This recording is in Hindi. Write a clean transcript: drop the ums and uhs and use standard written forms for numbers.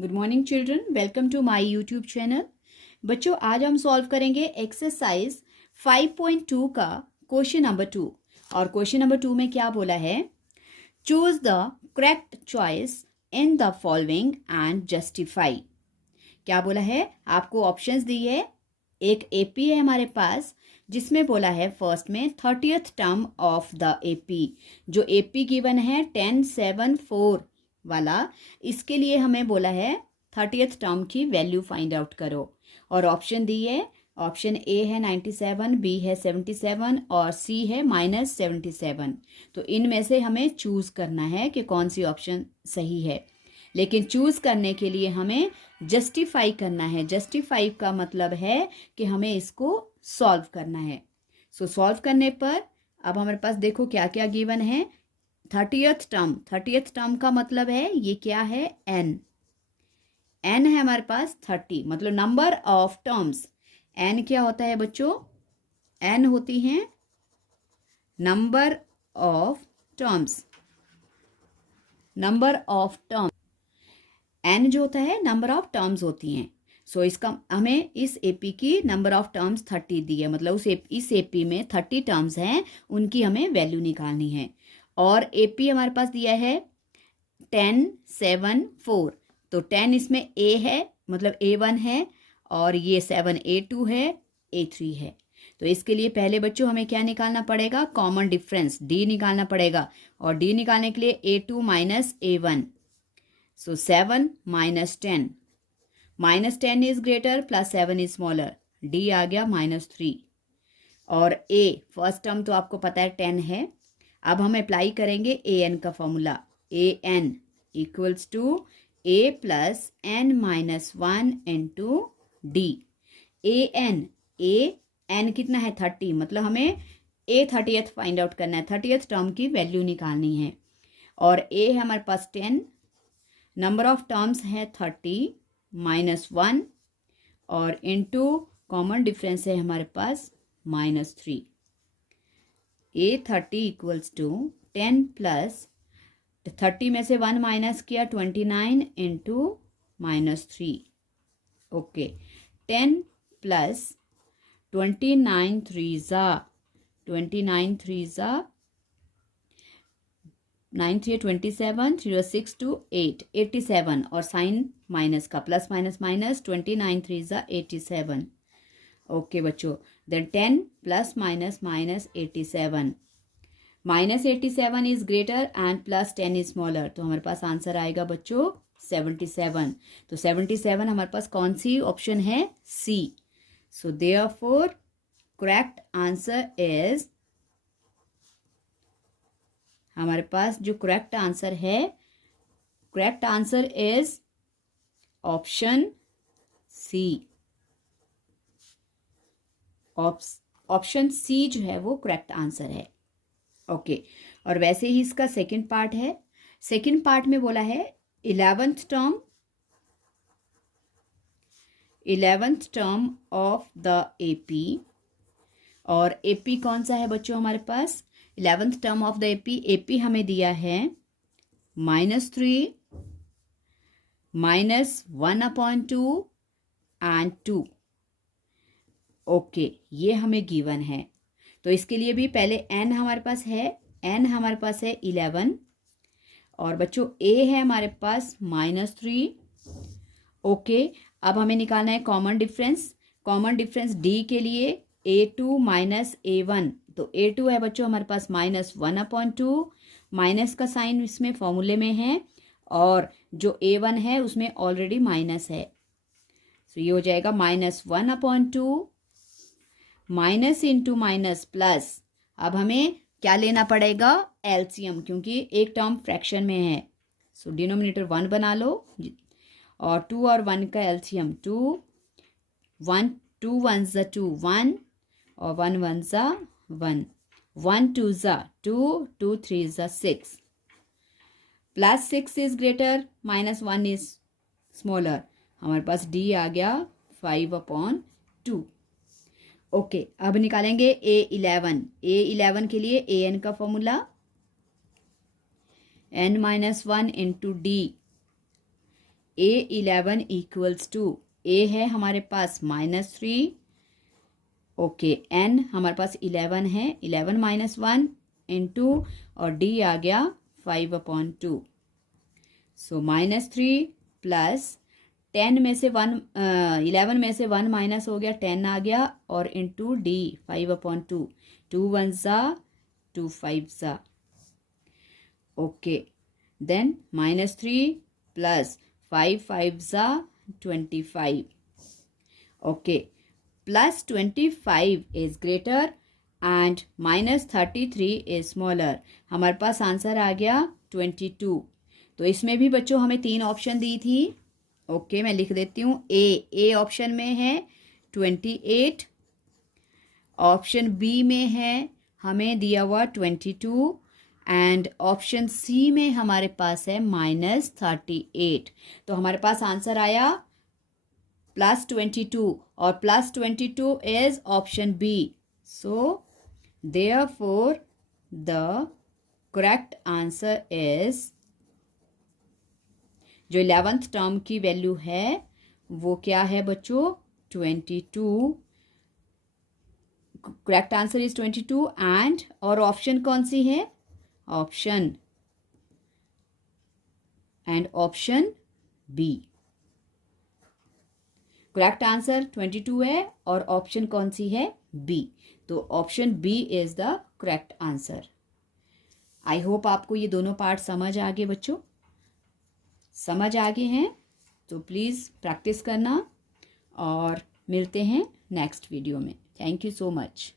Good morning children, welcome to my YouTube channel. बच्चों, आज हम सॉल्व करेंगे एक्सरसाइज 5.2 का क्वेश्चन नंबर 2। और क्वेश्चन नंबर 2 में क्या बोला है? Choose the correct choice in the following and justify. क्या बोला है? आपको ऑप्शंस दी है। एक एपी है हमारे पास जिसमें बोला है फर्स्ट में 30th term of the AP. जो एपी गिवन है 1074 वाला, इसके लिए हमें बोला है 30th टर्म की वैल्यू फाइंड आउट करो। और ऑप्शन दी है, ऑप्शन ए है 97, बी है 77 और सी है -77। तो इनमें से हमें चूज करना है कि कौन सी ऑप्शन सही है। लेकिन चूज करने के लिए हमें जस्टिफाई करना है। जस्टिफाई का मतलब है कि हमें इसको सॉल्व करना है। सो सॉल्व करने पर अब हमारे पास देखो क्या क्या गिवन है। 30th टर्म का मतलब है ये क्या है? एन है हमारे पास 30, मतलब नंबर ऑफ टर्म्स। एन क्या होता है बच्चों? एन होती हैं number of terms. Number of terms, n जो होता है नंबर ऑफ टर्म्स होती हैं। सो इसका हमें इस एपी की नंबर ऑफ टर्म्स 30 दी है, मतलब इस एपी में 30 टर्म्स हैं, उनकी हमें वैल्यू निकालनी है। और एपी हमारे पास दिया है 1074। तो 10 इसमें ए है, मतलब A1 है, और ये 7 A2 है, A3 है। तो इसके लिए पहले बच्चों हमें क्या निकालना पड़ेगा? कॉमन डिफरेंस डी निकालना पड़ेगा। और डी निकालने के लिए A2 minus A1। So 7 minus 10, -10 is greater plus 7 is smaller, D आ गया -3। और ए फर्स्ट टर्म तो आपको पता है 10 है। अब हम अप्लाई करेंगे ए एन का formula. A n equals to a plus n minus 1 into d. A n कितना है? 30, मतलब हमें ए 30th फाइंड आउट करना है, 30th टर्म की वैल्यू निकालनी है। और ए है हमारे पास 10, नंबर ऑफ टर्म्स है 30 -1, और इनटू कॉमन डिफरेंस है हमारे पास -3। A30 इक्वल्स टू 10 प्लस 30 में से 1 माइनस किया 29 इंटू -3। ओके, 10 प्लस 29 3 ज़ा 9 3 27, 3 6 2 8 87, और साइन माइनस का प्लस माइनस माइनस 29 3 ज़ा 87। ओके बच्चों, then 10 plus minus -87। -87 is greater and plus 10 is smaller, तो हमारे पास आंसर आएगा बच्चों 77। तो 77 हमारे पास कौन सी ऑप्शन है? C. So therefore correct answer is, हमारे पास जो करेक्ट आंसर है, correct answer is option C. Option C जो है वो करेक्ट आंसर है। ओके, और वैसे ही इसका सेकंड पार्ट है। सेकंड पार्ट में बोला है 11th term of the AP. और एपी कौन सा है बच्चों हमारे पास? 11th term of the AP हमें दिया है -3 -1/2 एंड 2। ओके, ये हमें गिवन है। तो इसके लिए भी पहले एन हमारे पास है, एन हमारे पास है 11, और बच्चों ए है हमारे पास -3। ओके, अब हमें निकालना है common difference. Common difference D के लिए A2 माइनस A1, तो A2 है बच्चों हमारे पास -1/2, माइनस का साइन इसमें फॉर्मूले में है, और जो A1 है उसमें ऑलरेडी माइनस है। तो ये हो जाएगा -1/2, माइनस इंटू माइनस प्लस। अब हमें क्या लेना पड़ेगा? एलसीएम, क्योंकि एक टर्म फ्रैक्शन में है। सो डिनोमिनेटर 1 बना लो, और 2 और 1 का एलसीएम 2, 1 2 1 ज़ा 2 1, और 1 1 ज़ा 1, 1 2 ज़ा 2, 2 3 ज़ा 6, plus 6 is greater -1 is smaller. हमारे पास डी आ गया 5/2। ओके, अब निकालेंगे A11 के लिए ए एन का formula n-1 into d. A11 equals to, A है हमारे पास -3, ओके, N हमारे पास 11 है, 11 - 1 इंटू, और D आ गया 5/2। सो -3 प्लस 10 में से 1, 11 में से 1 माइनस हो गया, 10 आ गया, और इंटू D 5/2, 2 1 ज़ा 2 5 ज़ा, ओके, देन -3 प्लस 5 5 ज़ा 25, okay, plus 25 is greater and -33 is smaller. हमारे पास आंसर आ गया 22। तो इसमें भी बच्चों हमें 3 ऑप्शन दी थी, ओके, मैं लिख देती हूँ। ए ऑप्शन में है 28, ऑप्शन बी में है हमें दिया हुआ 22, एंड ऑप्शन सी में हमारे पास है -38। तो हमारे पास आंसर आया +22, और +22 is option B. So therefore the correct answer is, जो 11th टर्म की वैल्यू है वो क्या है बच्चों, 22। करेक्ट आंसर इज 22, एंड और ऑप्शन कौन सी है, ऑप्शन बी। करेक्ट आंसर 22 है और ऑप्शन कौन सी है, बी। तो option B is the correct answer. I hope आपको ये दोनों पार्ट समझ आ गए बच्चों, समझ आ गए हैं तो प्लीज़ प्रैक्टिस करना, और मिलते हैं नेक्स्ट वीडियो में। Thank you so much.